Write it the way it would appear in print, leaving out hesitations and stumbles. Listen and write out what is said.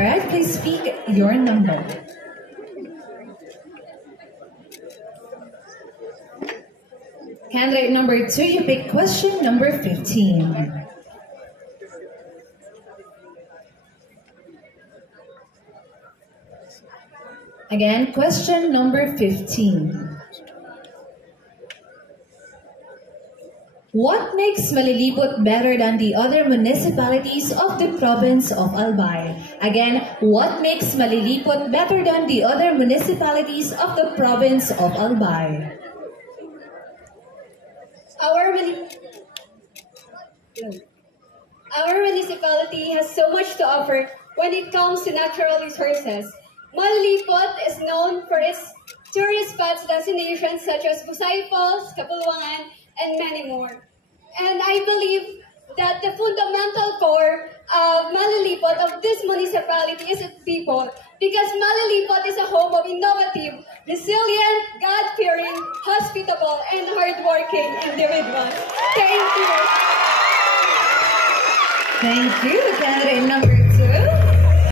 Alright, please speak your number. Candidate number 2, you pick question number 15. Again, question number 15. What makes Malilipot better than the other municipalities of the province of Albay? Again, what makes Malilipot better than the other municipalities of the province of Albay? Our municipality has so much to offer when it comes to natural resources. Malilipot is known for its tourist spots destinations such as Busay Falls, Kapulwangan, and many more. And I believe that the fundamental core of Malilipot, of this municipality, is its people. Because Malilipot is a home of innovative, resilient, God-fearing, hospitable, and hardworking individuals. Thank you. Thank you, candidate number